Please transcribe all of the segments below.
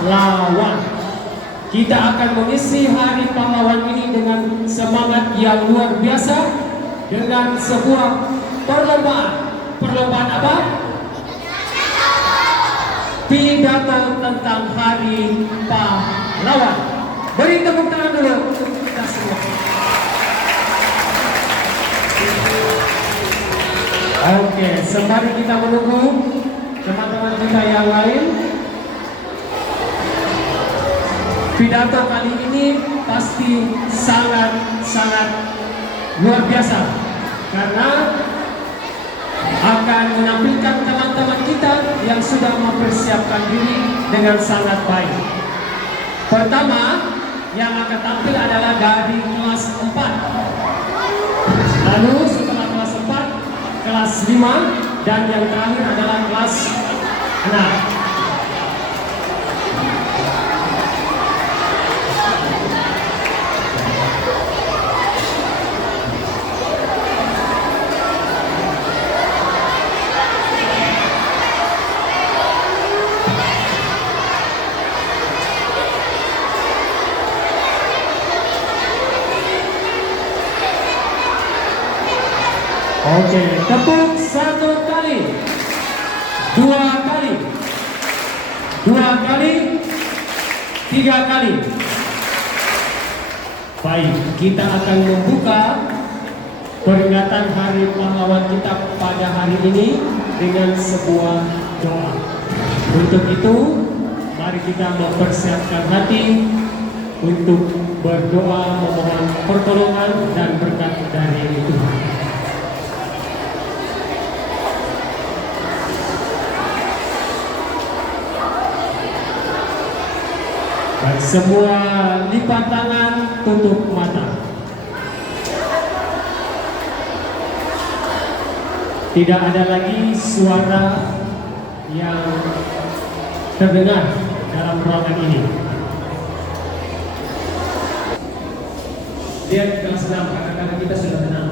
pahlawan. Kita akan mengisi Hari Pahlawan ini dengan semangat yang luar biasa dengan sebuah perlombaan. Perlombaan apa? Pidato tentang Hari Pahlawan. Beri tepuk tangan dulu untuk kita semua. Oke, sembari kita menunggu teman-teman kita yang lain, pidato kali ini pasti sangat luar biasa karena akan menampilkan teman-teman kita yang sudah mempersiapkan diri dengan sangat baik. Pertama, yang akan tampil adalah dari kelas 4. Lalu setelah kelas 4, kelas 5, dan yang terakhir adalah kelas 6. Oke, tepuk 1 kali, 2 kali, 2 kali, 3 kali. Baik, kita akan membuka peringatan Hari Pahlawan kita pada hari ini dengan sebuah doa. Untuk itu, mari kita mempersiapkan hati untuk berdoa memohon pertolongan dan berkat dari Tuhan. Baik, semua lipat tangan, tutup mata. Tidak ada lagi suara yang terdengar dalam ruangan ini. Lihat kelas 6, kakak-kakak kita sudah tenang.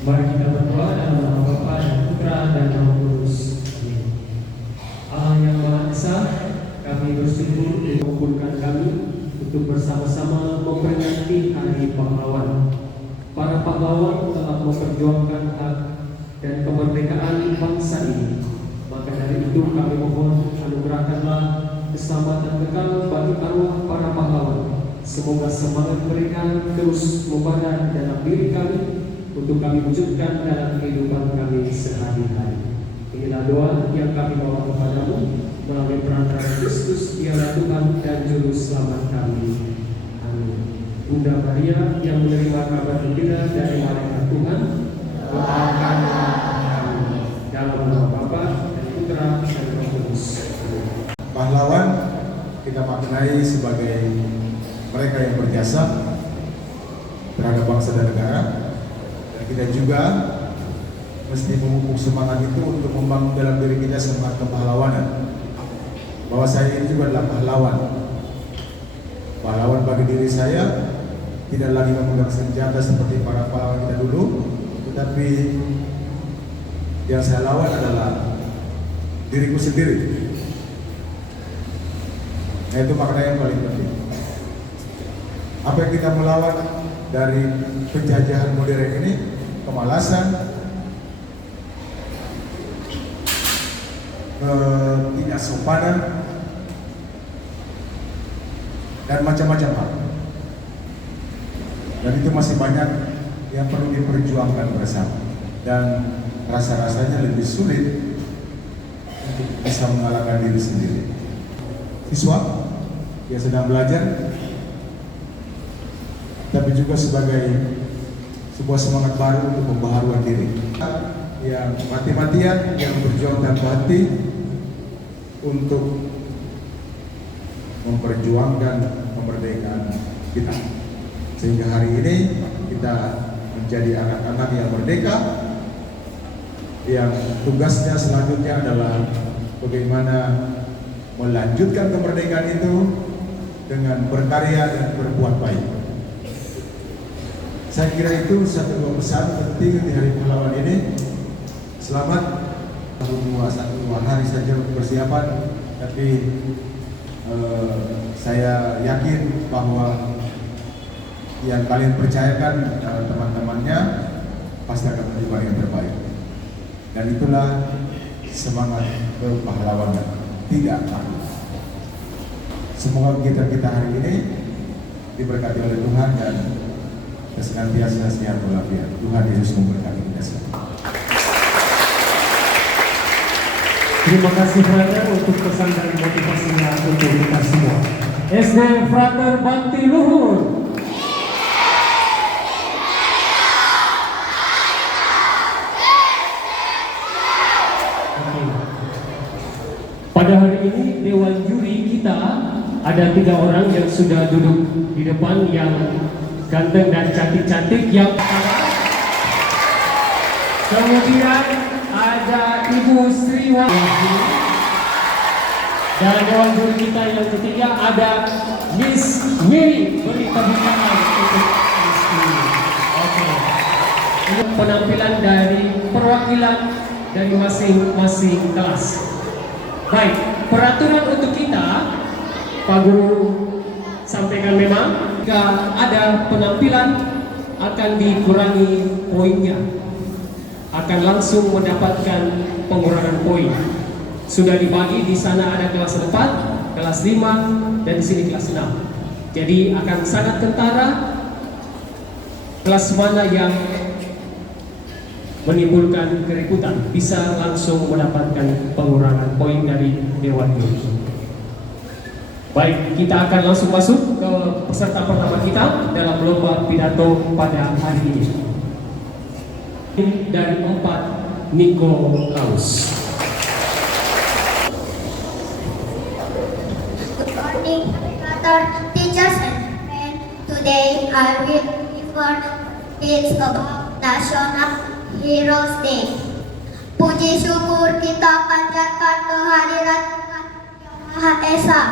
Mari kita berdoa dalam nama Bapa dan Putra dan Roh Kudus. Allah yang Maha Esa, kami bersyukur mengumpulkan kami untuk bersama-sama memperingati Hari Pahlawan. Para pahlawan telah memperjuangkan hak dan kemerdekaan bangsa ini. Maka dari itu kami mohon anugerahkanlah keselamatan kekal bagi arwah para pahlawan. Semoga semangat mereka terus membara dalam diri kami untuk kami wujudkan dalam kehidupan kami sehari-hari. Inilah doa yang kami bawa kepadamu melalui perantara Kristus, Dialah Tuhan dan Juru Selamat kami. Amin. Bunda Maria yang menerima kabar gembira dari malaikat Tuhan, doakanlah kami. Dalam nama Bapa dan Putra dan Roh Kudus. Pahlawan kita maknai sebagai mereka yang berjasa terhadap bangsa dan negara. Kita juga mesti memupuk semangat itu untuk membangun dalam diri kita semangat kepahlawanan. Bahwa saya ini juga adalah pahlawan. Pahlawan bagi diri saya tidak lagi memegang senjata seperti para pahlawan kita dulu, tetapi yang saya lawan adalah diriku sendiri. Nah, itu makna yang paling penting. Apa yang kita melawan dari penjajahan modern ini? Kemalasan, ketidaksopanan, dan macam-macam hal. Dan itu masih banyak yang perlu diperjuangkan bersama. Dan rasa-rasanya lebih sulit untuk bisa mengalahkan diri sendiri. Siswa yang sedang belajar, tapi juga sebagai sebuah semangat baru untuk membaharui diri. Yang mati-matian, yang berjuang tanpa henti untuk memperjuangkan kemerdekaan kita. Sehingga hari ini kita menjadi anak-anak yang merdeka, yang tugasnya selanjutnya adalah bagaimana melanjutkan kemerdekaan itu dengan berkarya dan berbuat baik. Saya kira itu satu dua pesan penting di Hari Pahlawan ini. Selamat, dua hari saja untuk persiapan, tapi saya yakin bahwa yang kalian percayakan teman-temannya pasti akan menjadi yang terbaik. Dan itulah semangat kepahlawanan, tidak takut. Semoga kita hari ini diberkati oleh Tuhan dan senantiasa sehat walafiat. Tuhan Yesus memberkati kita semua. Terima kasih Frater untuk pesan dan motivasinya untuk kita semua. SD Frater Bakti Luhur. Pada hari ini Dewan Juri kita ada 3 orang yang sudah duduk di depan, yang ganteng dan cantik-cantik yang pertama. Kemudian ada Ibu Sriwati. Dan Dewan Juri kita yang ketiga ada Miss Wiri. Beri tepuk tangan untuk Miss Wiri. Oke. Ini penampilan dari perwakilan dari masing-masing kelas. Baik, peraturan untuk kita, Pak Guru sampaikan memang jika ada penampilan akan dikurangi poinnya, akan langsung mendapatkan pengurangan poin. Sudah dibagi, di sana ada kelas 4, kelas 5, dan di sini kelas 6. Jadi akan sangat kentara kelas mana yang menimbulkan keributan bisa langsung mendapatkan pengurangan poin dari Dewan Juri. Baik, kita akan langsung masuk ke peserta pertama kita dalam lomba pidato pada hari ini. Dari 4, Niko Laus. Good morning, brother, teachers and friends. Today I will deliver speech about National Heroes Day. Puji syukur kita panjatkan kehadiran Tuhan Yang Maha Esa.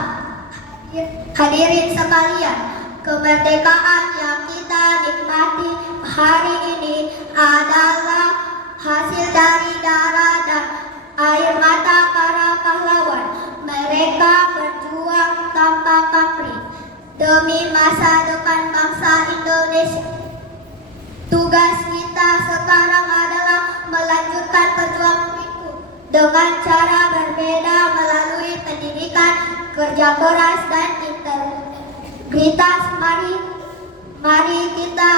Hadirin sekalian, kemerdekaan yang kita nikmati hari ini adalah hasil dari darah dan air mata para pahlawan. Mereka berjuang tanpa pamrih demi masa depan bangsa Indonesia. Tugas kita sekarang adalah melanjutkan perjuangan itu dengan cara berbeda melalui pendidikan, kerja keras, dan integritas. Mari kita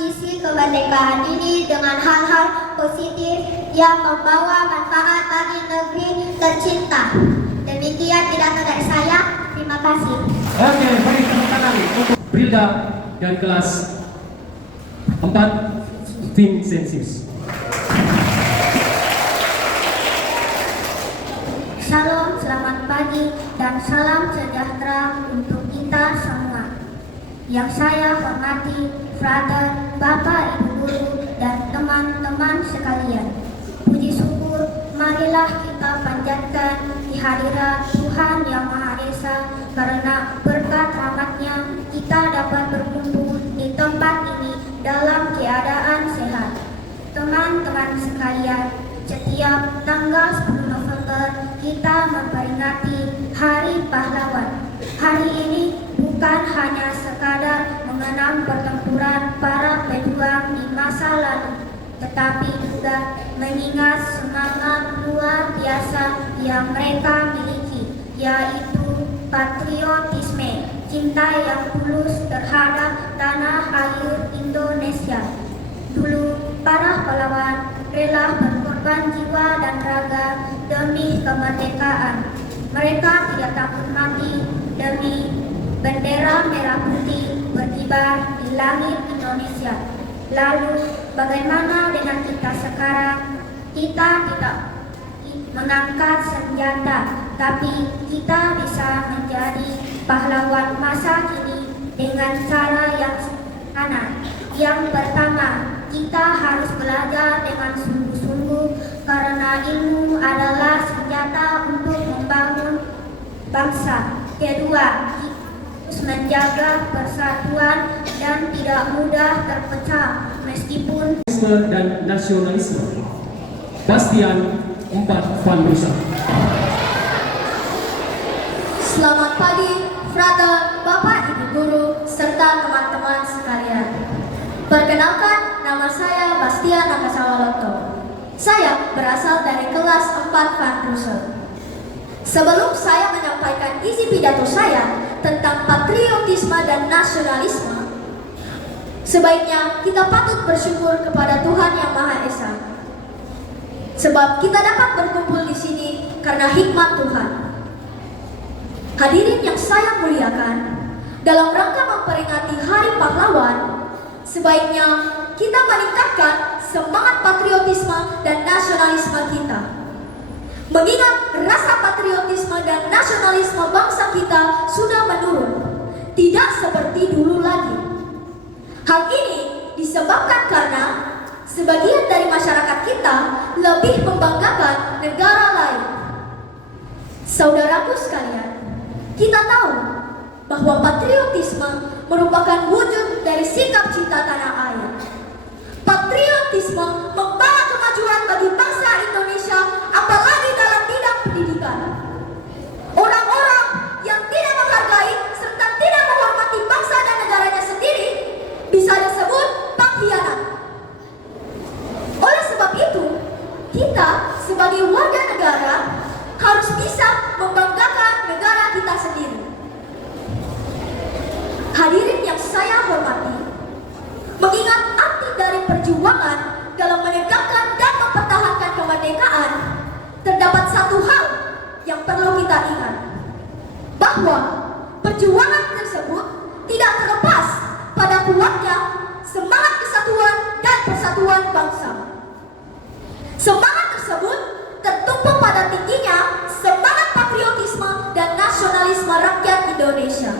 isi kemerdekaan ini dengan hal-hal positif yang membawa manfaat bagi negeri tercinta. Demikian pidato dari saya. Terima kasih. Oke, beri tepuk tangan untuk Brilda dari kelas 4 Vincenzius. Shalom, selamat pagi, dan salam sejahtera untuk kita semua. Yang saya hormati, Frater, Bapak, Ibu Guru, dan teman-teman sekalian. Puji syukur, marilah kita panjatkan kehadiran Tuhan Yang Maha Esa, karena berkat rahmat-Nya kita dapat berkumpul di tempat ini dalam keadaan sehat. Teman-teman sekalian, setiap tanggal 10 November kita memperingati Hari Pahlawan. Hari ini bukan hanya sekadar mengenang pertempuran para pejuang di masa lalu, tetapi juga mengingat semangat luar biasa yang mereka miliki, yaitu patriotisme, cinta yang tulus terhadap tanah air Indonesia. Dulu para pahlawan rela berkorban jiwa dan raga demi kemerdekaan. Mereka tidak takut mati demi bendera merah putih berkibar di langit Indonesia. Lalu bagaimana dengan kita sekarang? Kita tidak mengangkat senjata, tapi kita bisa menjadi pahlawan masa kini dengan cara yang sederhana. Yang pertama, kita harus belajar dengan sungguh-sungguh, karena ilmu adalah senjata untuk membangun bangsa. Kedua, kita harus menjaga persatuan dan tidak mudah terpecah meskipun dan nasionalisme. Bastian 4 Van Brussel. Selamat pagi, Frater, Bapak, Ibu Guru, serta teman-teman sekalian. Perkenalkan, nama saya Bastian Nakasawaloto. Saya berasal dari kelas 4 Van Brussel. Sebelum saya menyampaikan isi pidato saya tentang patriotisme dan nasionalisme, sebaiknya kita patut bersyukur kepada Tuhan Yang Maha Esa. Sebab kita dapat berkumpul di sini karena hikmat Tuhan. Hadirin yang saya muliakan, dalam rangka memperingati Hari Pahlawan, sebaiknya kita meningkatkan semangat patriotisme dan nasionalisme kita. Mengingat rasa patriotisme dan nasionalisme bangsa kita sudah menurun, tidak seperti dulu lagi. Hal ini disebabkan karena sebagian dari masyarakat kita lebih membanggakan negara lain. Saudaraku sekalian, kita tahu bahwa patriotisme merupakan wujud dari sikap cinta tanah air. Patriotisme membawa kemajuan bagi bangsa Indonesia, apalagi dalam bidang pendidikan. Orang-orang yang tidak menghargai serta tidak menghormati bangsa dan negaranya sendiri bisa disebut pengkhianat. Oleh sebab itu, kita sebagai warga negara harus bisa membanggakan negara kita sendiri. Hadirin yang saya hormati, mengingat arti dari perjuangan dalam menegakkan dan mempertahankan kemerdekaan, terdapat satu hal yang perlu kita ingat, bahwa perjuangan tersebut tidak terlepas pada kuatnya semangat kesatuan dan persatuan bangsa. Semangat tersebut tertumpu pada tingginya semangat patriotisme dan nasionalisme rakyat Indonesia.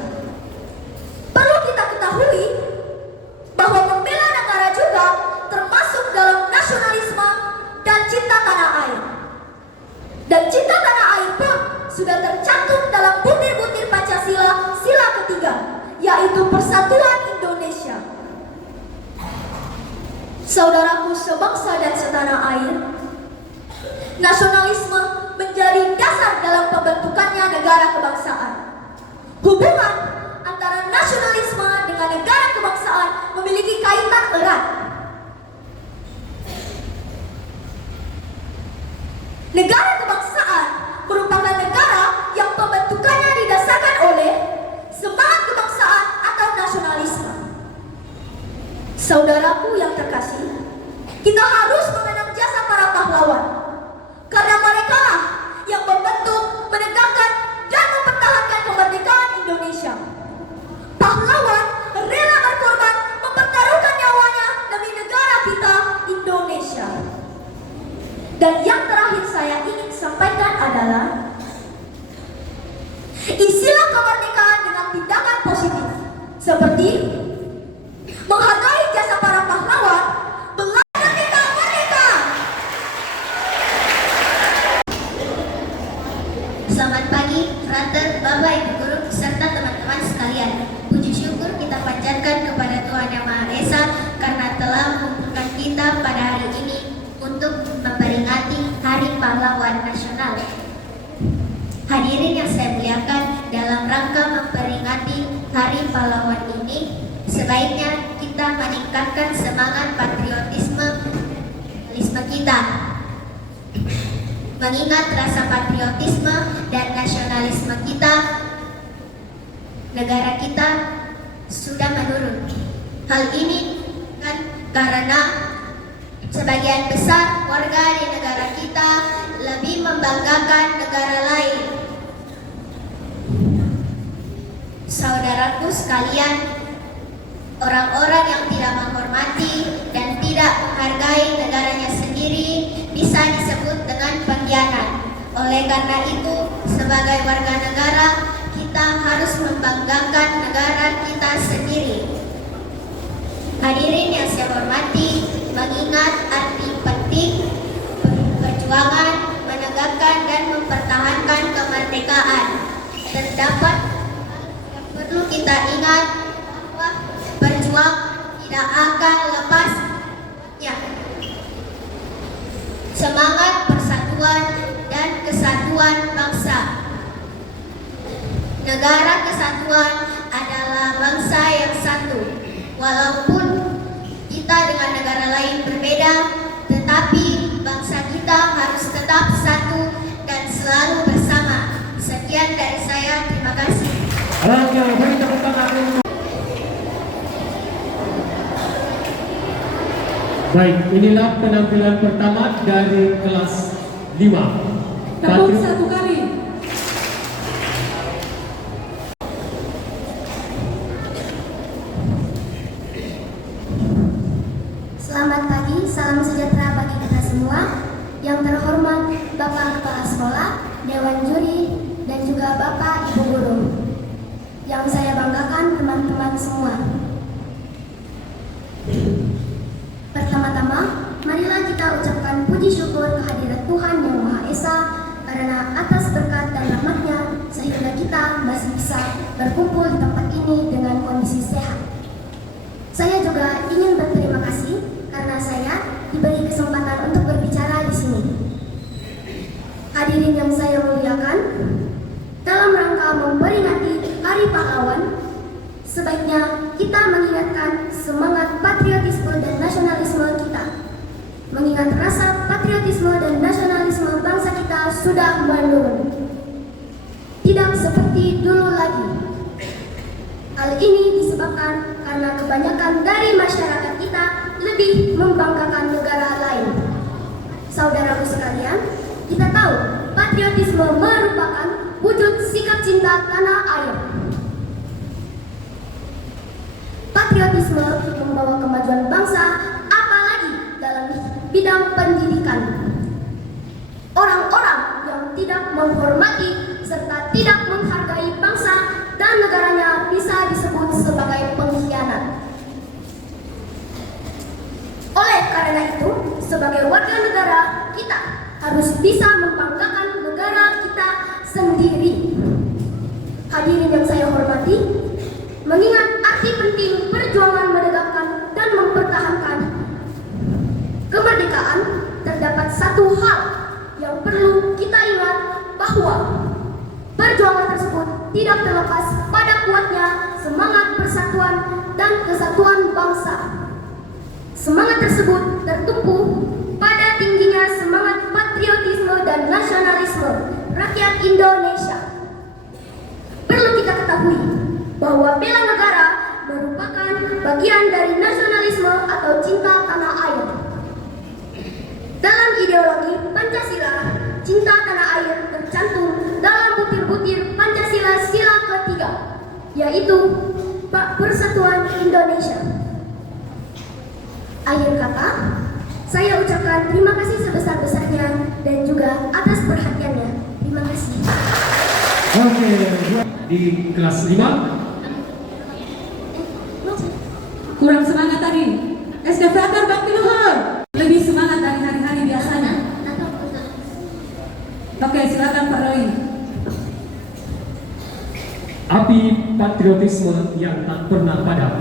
Perlu kita ketahui bahwa membela negara juga termasuk dalam nasionalisme dan cinta tanah air. Dan cinta tanah air pun sudah tercantum dalam butir-butir Pancasila sila ketiga, yaitu Persatuan Indonesia. Saudaraku sebangsa dan setanah air, nasionalisme menjadi dasar dalam pembentukannya negara kebangsaan. Hubungan antara nasionalisme dengan negara kebangsaan memiliki kaitan erat. Negara kebangsaan merupakan negara yang pembentukannya didasarkan oleh semangat kebangsaan atau nasionalisme. Saudaraku yang terkasih, kita harus mengenang jasa para pahlawan, karena mereka lah yang membentuk, menegakkan, dan mempertahankan kemerdekaan Indonesia. Pahlawan rela berkorban mempertaruhkan nyawanya demi negara kita, Indonesia. Dan yang terakhir saya ingin sampaikan adalah isilah kemerdekaan dengan tindakan positif, seperti menghargai jasa para pahlawan, belajar kita merdeka. Selamat pagi, Frater, Bapak, Ibu Guru, serta teman-teman sekalian. Puji syukur kita panjatkan kepada Tuhan Yang Maha Esa karena telah mengumpulkan kita pada hari ini untuk memperingati Hari Pahlawan Nasional. Hadirin yang saya muliakan, dalam rangka memperingati Hari Pahlawan ini, sebaiknya kita meningkatkan semangat patriotisme kita. Mengingat rasa patriotisme dan nasionalisme kita, negara kita sudah menurun. Hal ini kan karena sebagian besar warga di negara kita lebih membanggakan negara lain. Saudaraku sekalian, orang-orang yang tidak menghormati dan tidak menghargai negaranya sendiri bisa disebut dengan pengkhianat. Oleh karena itu, sebagai warga negara, kita harus membanggakan negara kita sendiri. Hadirin yang saya hormati, mengingat arti penting perjuangan menegakkan dan mempertahankan kemerdekaan, terdapat yang perlu kita ingat bahwa perjuangan tidak akan lepasnya. Semangat persatuan dan kesatuan bangsa. Negara kesatuan adalah bangsa yang satu. Walaupun kita dengan negara lain berbeda, tetapi bangsa kita harus tetap satu dan selalu bersama. Sekian dari saya, terima kasih. Oke, beri tepuk tangan. Baik, inilah penampilan pertama dari kelas 5. Tepuk satu kali. Selamat pagi, salam sejahtera bagi kita semua. Yang terhormat Bapak Kepala Sekolah, Dewan Juri, dan juga Bapak Ibu Guru. Yang saya banggakan teman-teman semua. Pertama-tama, marilah kita ucapkan puji syukur kehadirat Tuhan Yang Maha Esa karena atas berkat dan rahmat-Nya sehingga kita masih bisa berkumpul di tempat ini dengan kondisi sehat. Saya juga ingin berterima kasih karena saya diberi kesempatan untuk berbicara di sini. Hadirin yang saya muliakan, dalam rangka memperingati Hari Pahlawan, sebaiknya kita mengingatkan semangat patriotisme dan nasionalisme kita. Mengingat rasa patriotisme dan nasionalisme bangsa kita sudah menurun. Tidak seperti dulu lagi. Hal ini disebabkan karena kebanyakan dari masyarakat kita lebih membanggakan negara lain. Saudaraku sekalian, kita tahu patriotisme merupakan wujud sikap cinta tanah air. Patriotisme membawa kemajuan bangsa, apalagi dalam bidang pendidikan. Orang-orang yang tidak menghormati serta tidak menghargai bangsa dan negaranya bisa disebut sebagai pengkhianat. Oleh karena itu, sebagai warga negara, kita harus bisa membanggakan negara kita sendiri. Hadirin yang saya hormati, mengingat arti penting perjuangan menegakkan dan mempertahankan kemerdekaan, terdapat satu hal yang perlu kita ingat, bahwa perjuangan tersebut tidak terlepas pada kuatnya semangat persatuan dan kesatuan bangsa. Semangat tersebut tertumpu pada tingginya semangat patriotisme dan nasionalisme rakyat Indonesia. Perlu kita ketahui bahwa bela negara merupakan bagian dari nasionalisme atau cinta tanah air. Dalam ideologi Pancasila, cinta tanah air tercantum dalam butir-butir Pancasila sila ketiga, yaitu Persatuan Indonesia. Akhir kata, saya ucapkan terima kasih sebesar-besarnya dan juga atas perhatiannya. Terima kasih. Oke, di kelas 5. Kurang semangat tadi. Eskavator Bakti Luhur. Lebih semangat dari hari-hari biasanya. Oke, silakan Pak Roy. Api patriotisme yang tak pernah padam.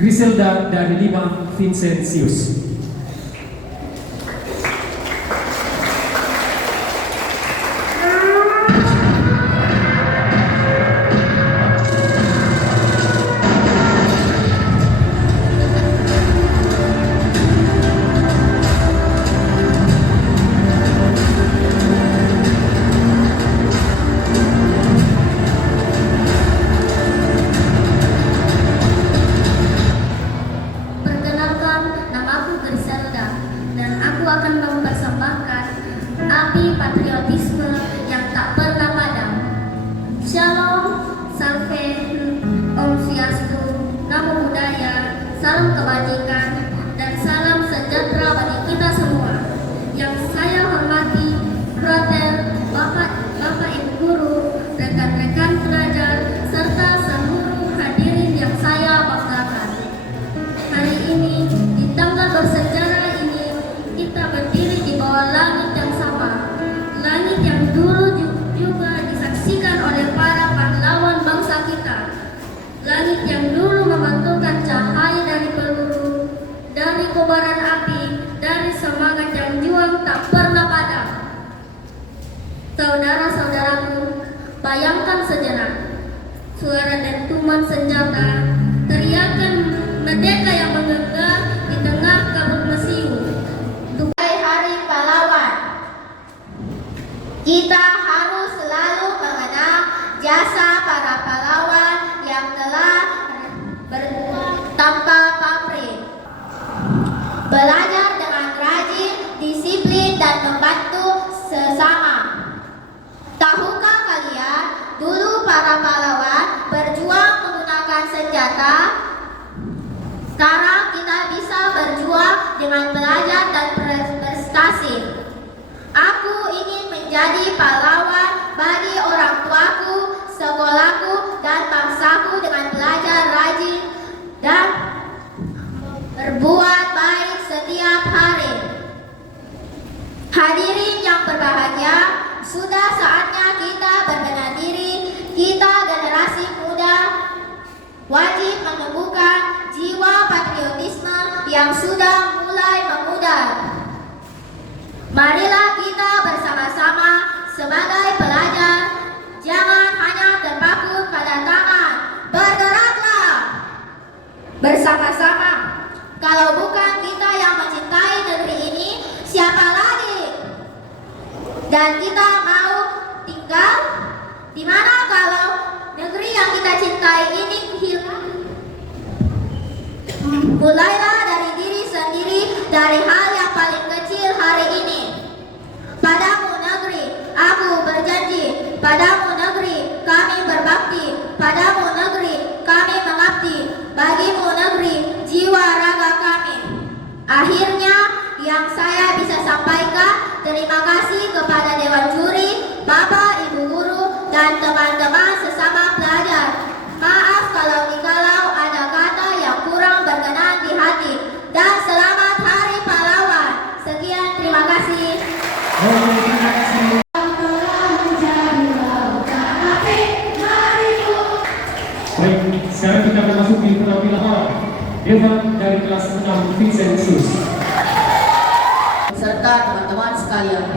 Griselda dari 5 Vincentius. Perkenalkan, namaku Griselda dan aku akan mempersembahkan api patriotisme yang tak pernah padam. Shalom, salve, om swastiastu, namo buddhaya, salam kebajikan dan salam sejahtera bagi kita semua. Yang saya hormati, Frater, Bapak Ibu Guru, rekan-rekan pelajar, serta seluruh hadirin yang saya banggakan. Hari ini, di tanggal bersejarah ini, kita berdiri di bawah langit yang sama. Langit yang dulu juga disaksikan oleh para pahlawan bangsa kita. Langit yang dulu memantulkan cahaya dari peluru kobaran api dari semangat yang juang tak pernah padam. Saudara-saudaraku, bayangkan sejenak suara dentuman senjata, teriakan merdeka yang menggema di tengah kabut mesiu. Hari pahlawan, kita harus selalu mengenang jasa para pahlawan yang telah berjuang tanpa pamrih, belajar dengan rajin, disiplin, dan membantu sesama. Tahukah kalian, dulu para pahlawan berjuang menggunakan senjata. Sekarang kita bisa berjuang dengan belajar dan berprestasi. Aku ingin menjadi pahlawan bagi orang tuaku, sekolahku, dan bangsaku dengan belajar rajin dan berbuat baik setiap hari. Hadirin yang berbahagia, sudah saatnya kita berbenah diri. Kita generasi muda wajib menumbuhkan jiwa patriotisme yang sudah mulai memudar. Marilah kita bersama-sama sebagai pelajar, jangan hanya terpaku pada tangan. Bergeraklah bersama-sama. Kalau bukan kita yang mencintai negeri ini, siapa lagi? Dan kita mau tinggal di mana kalau negeri yang kita cintai ini hilang? Mulailah dari diri sendiri, dari hal yang paling kecil hari ini. Padamu negeri, aku berjanji. Padamu negeri, kami berbakti. Padamu negeri, kami mengabdi. Bagimu negeri, jiwa raga kami. Akhirnya, yang saya bisa sampaikan, terima kasih kepada Dewan Juri, Bapak, Ibu Guru, dan teman-teman sesama pelajar. Maaf kalau ada kata yang kurang berkenan di hati. Dan selamat Hari Pahlawan. Sekian, terima kasih. Terima kasih. Baik, sekarang kita memasuki penampilan awal. Dewan dari kelas 6 Vincentus serta teman-teman sekalian.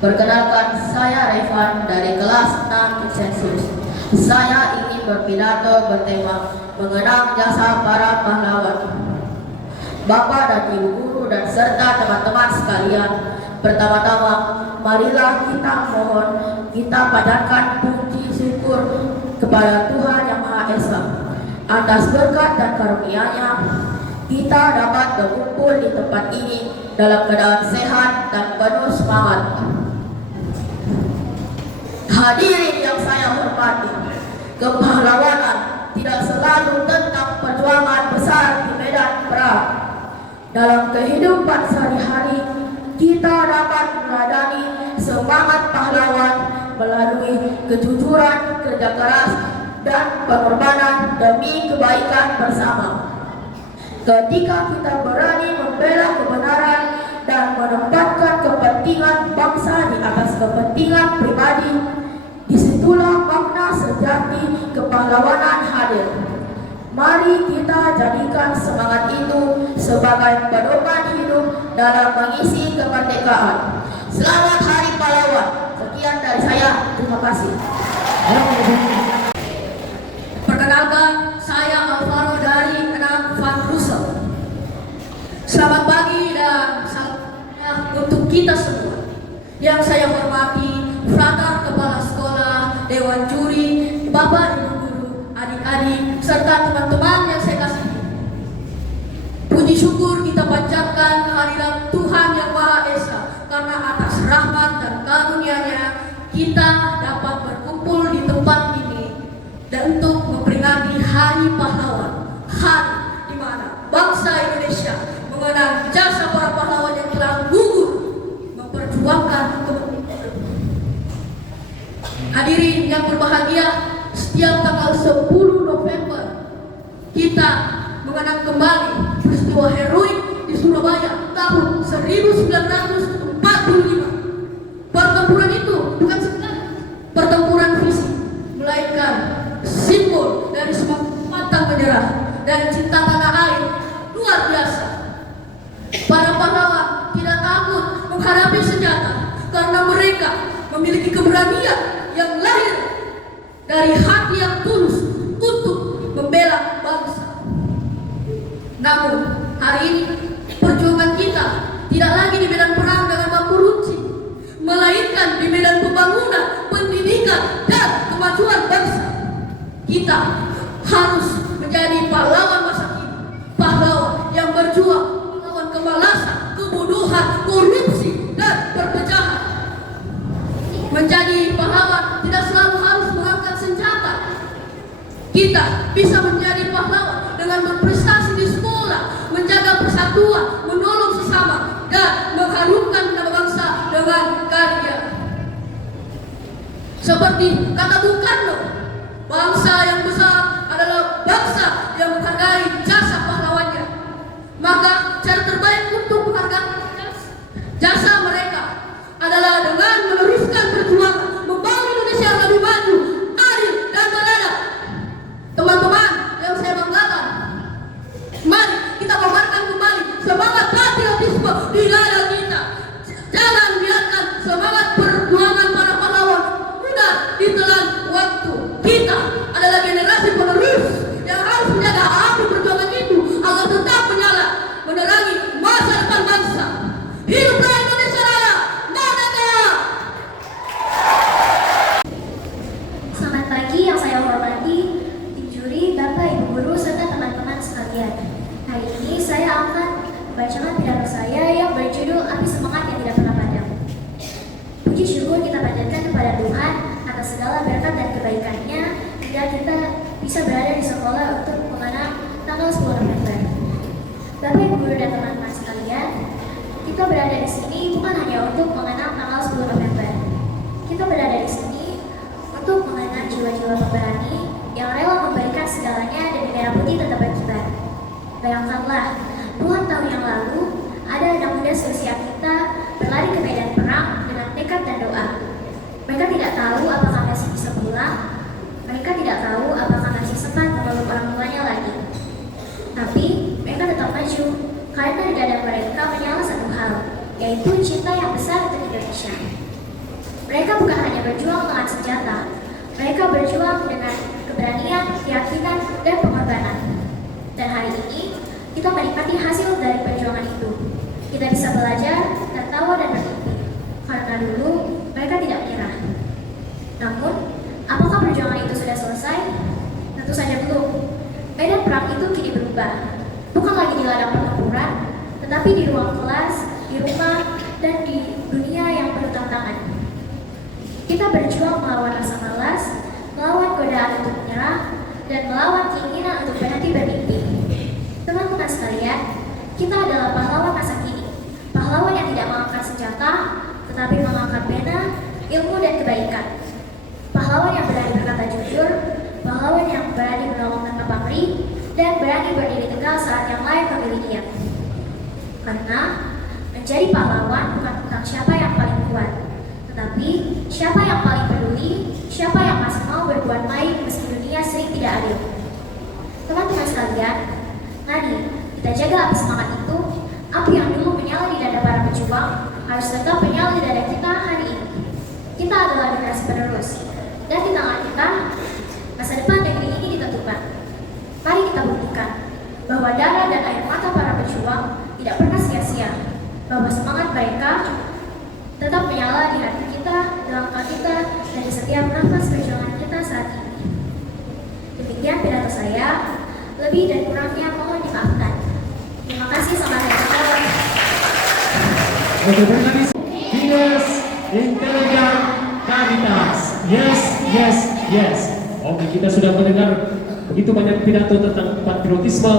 Perkenalkan, saya Revan dari kelas 6 Vincentus. Saya ingin berpidato bertema mengenang jasa para pahlawan. Bapak dan Ibu Guru dan serta teman-teman sekalian, pertama-tama marilah kita mohon, kita panjatkan puji syukur kepada Tuhan Yang Maha Esa atas berkat dan karunia-Nya. Kita dapat berkumpul di tempat ini dalam keadaan sehat dan penuh semangat. Hadirin yang saya hormati, kepahlawanan tidak selalu tentang perjuangan besar di medan perang. Dalam kehidupan sehari-hari, kita dapat meneladani semangat pahlawan melalui kejujuran, kerja keras, dan pengorbanan demi kebaikan bersama. Ketika kita berani membela kebenaran dan menempatkan kepentingan bangsa di atas kepentingan pribadi, disitulah makna sejati kepahlawanan hadir. Mari kita jadikan semangat itu sebagai pedoman hidup dalam mengisi kemerdekaan. Selamat Hari Pahlawan. Sekian dari saya. Terima kasih. Perkenalkan, saya Alvaro dari Enam Van Russel. Selamat pagi dan salam untuk kita semua. Yang saya hormati, Frater Kepala Sekolah, Dewan Juri, Bapak Ibu Guru, adik-adik, serta teman-teman yang saya kasihi. Puji syukur kita panjatkan kehadiran Tuhan Yang Maha Esa, karena atas rahmat dan karunia-Nya kita dapat berkumpul di tempat ini dan untuk memperingati Hari Pahlawan, hari di mana bangsa Indonesia mengenang jasa para pahlawan yang telah gugur memperjuangkan kemerdekaan. Hadirin yang berbahagia, setiap tanggal 10 November kita mengenang kembali peristiwa heroik di Surabaya tahun 1945. Pertempuran itu bukan sekedar pertempuran fisik, melainkan simbol dari semangat pantang menyerah dan cinta tanah air luar biasa. bersenjata karena mereka memiliki keberanian yang lahir dari hati yang tulus untuk membela bangsa. Namun hari ini perjuangan kita tidak lagi di medan perang dengan bambu runcing, melainkan di medan pembangunan, pendidikan, dan kemajuan bangsa. Kita harus menjadi pahlawan masa kini, pahlawan yang berjuang melawan kemalasan, kebodohan, korupsi, dan perpecahan. Menjadi pahlawan tidak selalu harus mengangkat senjata. Kita bisa menjadi pahlawan dengan berprestasi di sekolah, menjaga persatuan, menolong sesama, dan mengharumkan nama bangsa dengan karya. Seperti kata Bung Karno, bangsa yang besar adalah bangsa yang menghargai jasa pahlawannya. Maka cara terbaik untuk menghargai jasa mereka adalah dengan meneruskan perjuangan membangun Indonesia yang lebih maju, adil, dan beradab. Teman-teman yang saya banggakan, mari kita kobarkan kembali semangat patriotisme di dada kita. Jangan biarkan semangat perjuangan para pahlawan mudah ditelan waktu. Kita adalah generasi penerus yang harus menjaga api perjuangan itu agar tetap menyala, menerangi masa depan bangsa. Hiduplah Indonesia Raya! Merdeka! Selamat pagi yang saya hormati, tim juri, Bapak, Ibu Guru, serta teman-teman sekalian. Hari ini saya akan membacakan pidato saya yang berjudul Api Semangat yang Tidak Pernah Padam. Puji syukur kita panjatkan kepada Tuhan atas segala berkat dan kebaikannya hingga kita bisa berada di sekolah untuk mengenang tanggal 10 November. Bapak, Ibu Guru, dan teman-teman sekalian, kita berada di sini bukan hanya untuk mengenang tanggal 10 November. Kita berada di sini untuk mengenang jiwa-jiwa pemberani yang rela memberikan segalanya demi merah putih tetap berkibar. Bayangkanlah, puluhan tahun yang lalu, ada anak muda seusia kita berlari ke medan perang dengan tekad dan doa. Mereka tidak tahu apakah masih bisa pulang, mereka tidak tahu apakah masih sempat memeluk orang tuanya lagi. Tapi, mereka tetap maju, karena di dada mereka menyala satu hal, yaitu cinta yang besar untuk Indonesia. Mereka bukan hanya berjuang dengan senjata, mereka berjuang dengan keberanian, keyakinan, dan pengorbanan. Dan hari ini, kita menikmati hasil dari perjuangan itu. Kita bisa belajar, tertawa, dan bermimpi. Karena dulu, mereka tidak menyerah. Namun, apakah perjuangan itu sudah selesai? Tentu saja belum. Medan perang itu kini berubah. Bukan lagi di ladang pertempuran, tetapi di ruang kelas, di rumah, dan di dunia yang penuh tantangan. Kita berjuang melawan rasa malas, melawan godaan untuk menyerah, dan melawan keinginan untuk berhenti bermimpi. Teman-teman sekalian, kita adalah pahlawan masa kini. Pahlawan yang tidak mengangkat senjata, tetapi mengangkat pena, ilmu, dan kebaikan. Pahlawan yang berani berkata jujur, pahlawan yang berani menolong tanpa pamrih, dan berani berdiri tegar saat yang lain memilih diam. Karena menjadi pahlawan bukan tentang siapa yang paling kuat, tetapi siapa yang paling peduli, siapa yang masih mau berbuat baik meski dunia sering tidak adil. Teman-teman sekalian, mari kita jaga api semangat itu. Api yang dulu menyala di dada para pejuang harus tetap menyala di dada kita hari ini. Kita adalah generasi penerus, dan di tangan kita masa depan negeri ini ditentukan. Mari kita buktikan bahwa darah dan air mata para pejuang tidak pernah sia-sia, bahwa semangat mereka tetap menyala di hati kita, di langkah kita, dan di setiap nafas perjuangan kita saat ini. Demikian pidato saya, lebih dan kurangnya mohon dimaafkan. Terima kasih, selamat hari pahlawan. Oke, berkali Dinas Intelijen Caritas. Yes, yes, yes. Oke, kita sudah mendengar begitu banyak pidato tentang patriotisme,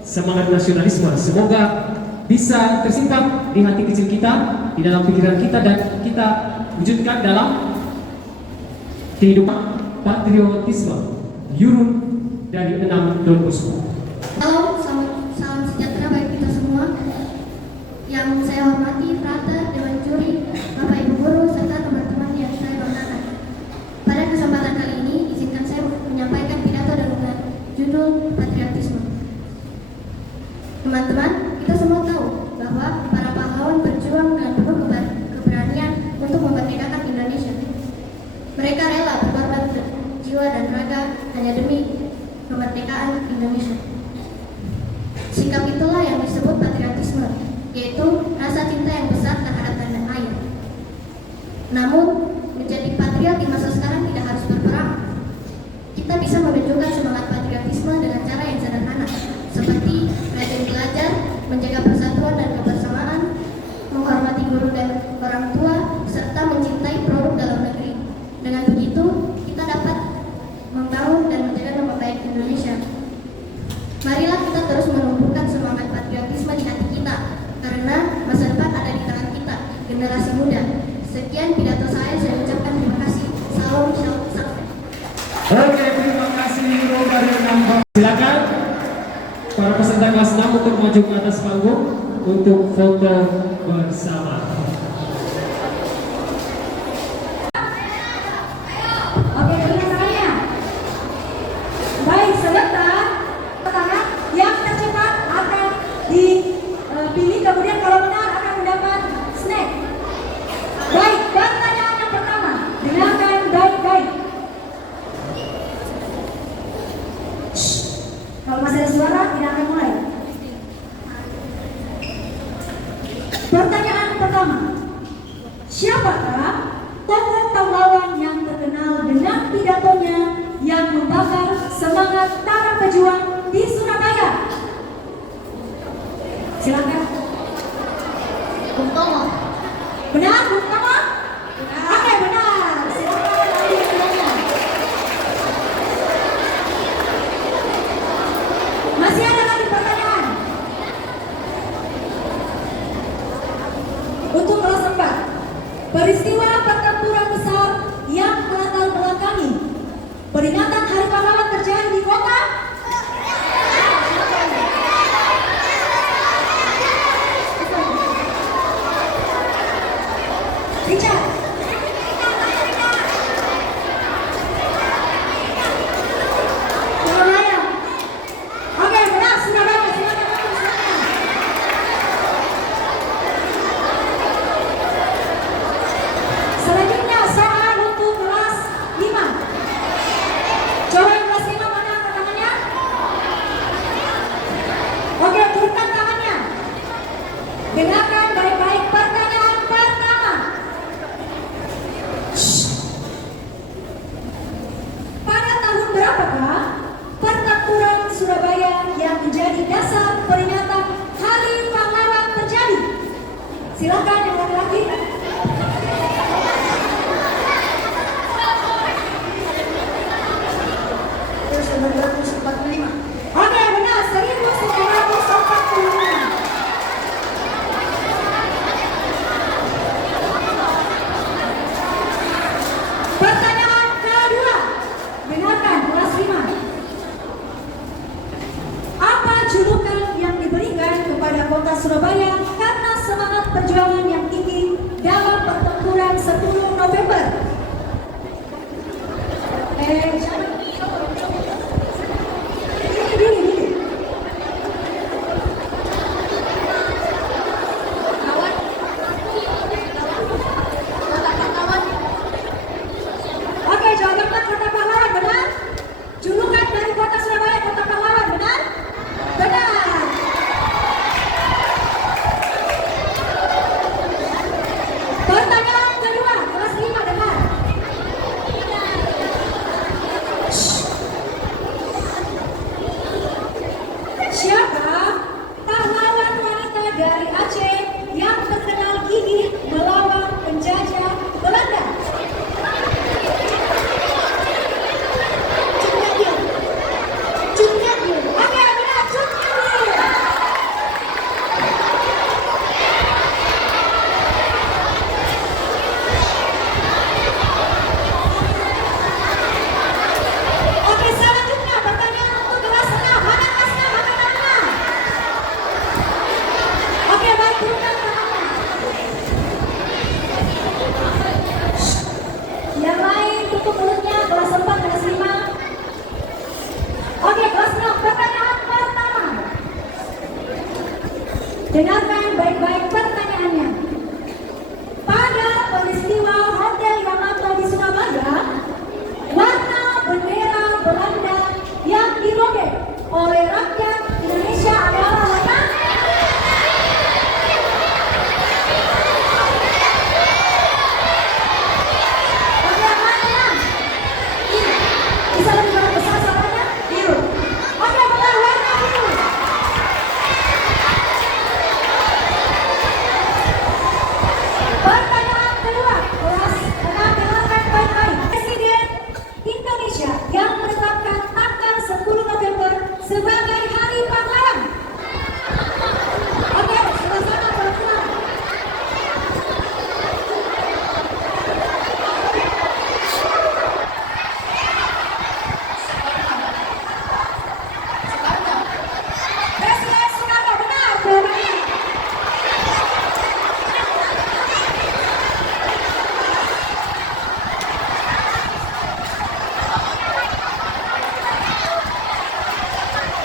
semangat nasionalisme. Semoga bisa tersimpan di hati kecil kita, di dalam pikiran kita, dan kita wujudkan dalam kehidupan patriotisme. Yurun dari 6 Don Bosco. Halo, salam sejahtera bagi kita semua. Yang saya hormati, Frater, Dewan Juri, Bapak Ibu Guru, serta teman-teman yang saya banggakan. Pada kesempatan kali ini, izinkan saya menyampaikan pidato dengan judul Patriotisme. Teman-teman, kita semua tahu bahwa para pahlawan berjuang dengan penuh kemerdekaan Indonesia. Sikap itulah yang disebut patriotisme, yaitu rasa cinta yang besar terhadap tanah air. Namun, menjadi patriot di masa sekarang tidak harus berperang. Kita bisa menunjukkan semangat patriotisme dengan cara yang sederhana, seperti rajin belajar, menjaga persatuan dan kebersamaan, menghormati guru dan orang tua, serta mencintai produk dalam negeri. Dengan begitu, kita dapat membangun dan menjaga nama baik Indonesia. Marilah kita terus menumbuhkan semangat patriotisme di hati kita, karena masa depan ada di tangan kita, generasi muda. Sekian pidato saya ucapkan terima kasih. Salam shalom. Oke, terima kasih Guru dari Nambah. Silakan para peserta kelas 6 untuk maju ke atas panggung untuk foto bersama. Oke, terima tangannya. Baik, sebentar. Tangan yang tercepat akan dipilih, kemudian kalau benar akan mendapat snack. Baik, pertanyaan yang pertama. Dengarkan baik-baik. Kalau masih ada suara, tidak akan mulai. Pertanyaan pertama. Siapakah tokoh pahlawan yang terkenal dengan pidatonya yang membakar semangat para pejuang di Surabaya? Silakan. Bung Tomo. Benar, Bung Tomo? Oke, benar. Silakan ambil bilangnya. Masih ada lagi pertanyaan? Untuk kelas 4, peristiwa pertempuran besar yang melatar belakangi peringatan Hari Pahlawan terjadi di kota Richard. Surabaya. Oke, benar, Surabaya. Silakan masuk, silakan. Selanjutnya soal untuk kelas 5. Coba yang kelas 5 mana angkat tangannya? Oke, turunkan tangannya. Dengarkan baik-baik pertanyaan pertama. Pertanyaan kedua, kelas 6 dengarkan baik-baik. Presiden Indonesia yang menetapkan tanggal 10 November sebagai Hari Pahlawan. Oke, sebelah sana perwakilan. Presiden Soekarno, benar jawabannya.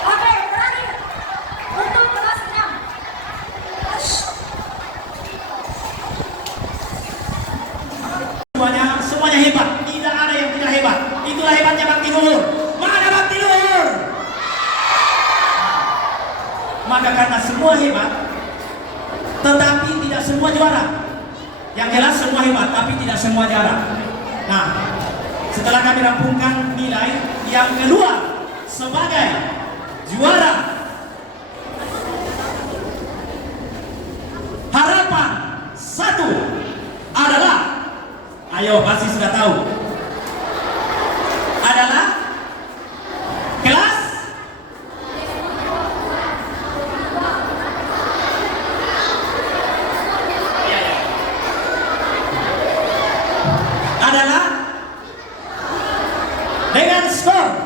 Oke, terakhir untuk kelas 6. Semuanya hebat, tidak ada yang tidak hebat. Itulah hebatnya Bakti Luhur. Mana Bakti Luhur? Maka karena semua hebat, tetapi tidak semua juara. Yang jelas semua hebat, tapi tidak semua juara. Nah, setelah kami rampungkan nilai yang keluar sebagai juara harapan 1 adalah, ayo pasti sudah tahu, adalah kelas adalah dengan skor